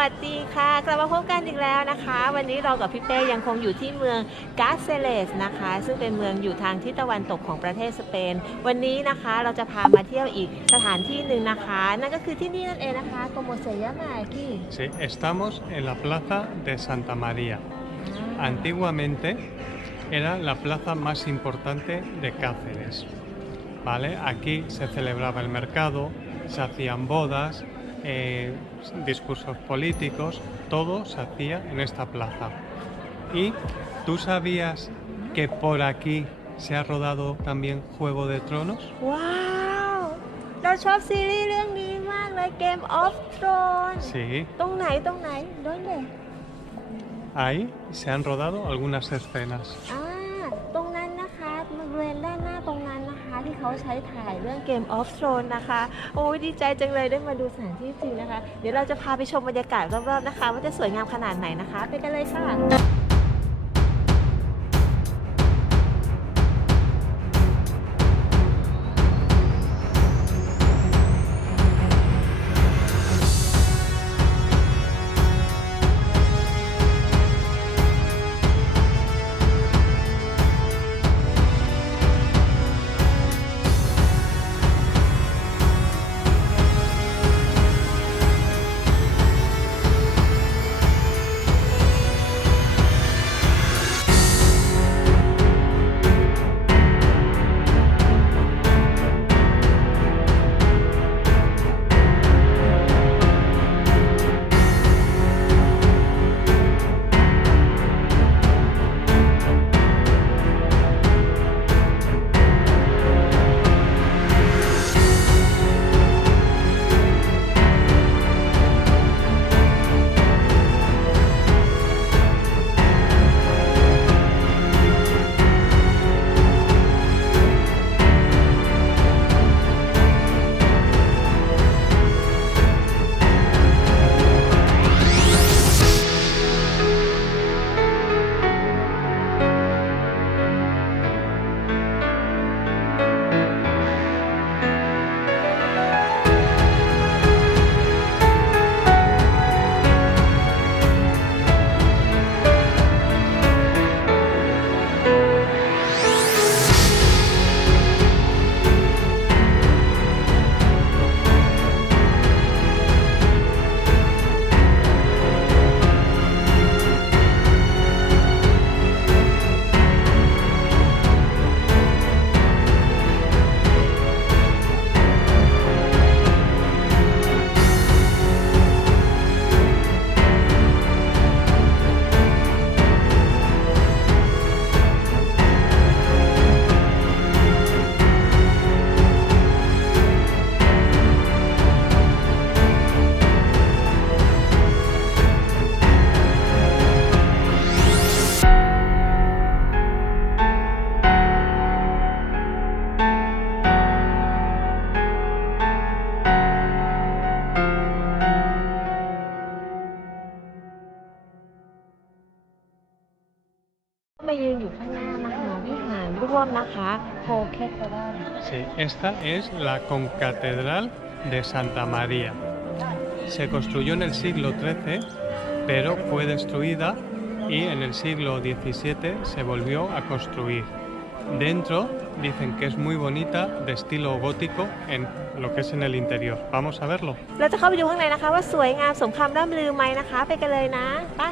วัสดีค่ะกลับมาพบกันอีกแล้วนะคะวันนี้เรากับพี่เป้ยังคงอยู่ที่เมืองกาเซเลสนะคะซึ่งเป็นเมืองอยู่ทางทิศตะวันตกของประเทศสเปนวันนี้นะคะเราจะพามาเที่ยวอีกสถานที่หนึ่งนะคะนั่นก็คือที่นี่นั่นเองนะคะ ¿Cómo se llama aquí? Sí, estamos en la Plaza de Santa María. Antiguamente era la plaza más importante de Cáceres. ¿Vale? Aquí se celebraba el mercado, se hacían bodas, discursos políticos, todo se hacía en esta plaza. ¿Y tú sabías que por aquí se ha rodado también Juego de Tronos? ว้าวเราชอบซีรีส์เรื่องนี้มากเลย Game of Thrones Sí. ตรงไหน¿Dónde? Ahí se han rodado algunas escenas. ตรงนั้นนะคะบริเวณด้านหน้าตรงนั้นนะคะที่เขาใช้ถ่ายเรื่อง Game of Thrones นะคะโอ้ยดีใจจังเลยได้มาดูสถานที่จริงนะคะเดี๋ยวเราจะพาไปชมบรรยากาศรอบๆนะคะว่าจะสวยงามขนาดไหนนะคะไปกันเลยค่ะมายืนอยู่ข้างหน้ามหาวิหารร่วมนะคะโพแคทเดรัล Sí, esta es la concatedral de Santa María. Se construyó en el siglo XIII, pero fue destruida y en el siglo XVII se volvió a construir. Dentro dicen que es muy bonita, de estilo gótico, en lo que es en el interior. Vamos a verlo. เราจะเข้าไปดูข้างในนะคะว่าสวยงามสมคำร่ำลือไหมนะคะไปกันเลยนะไป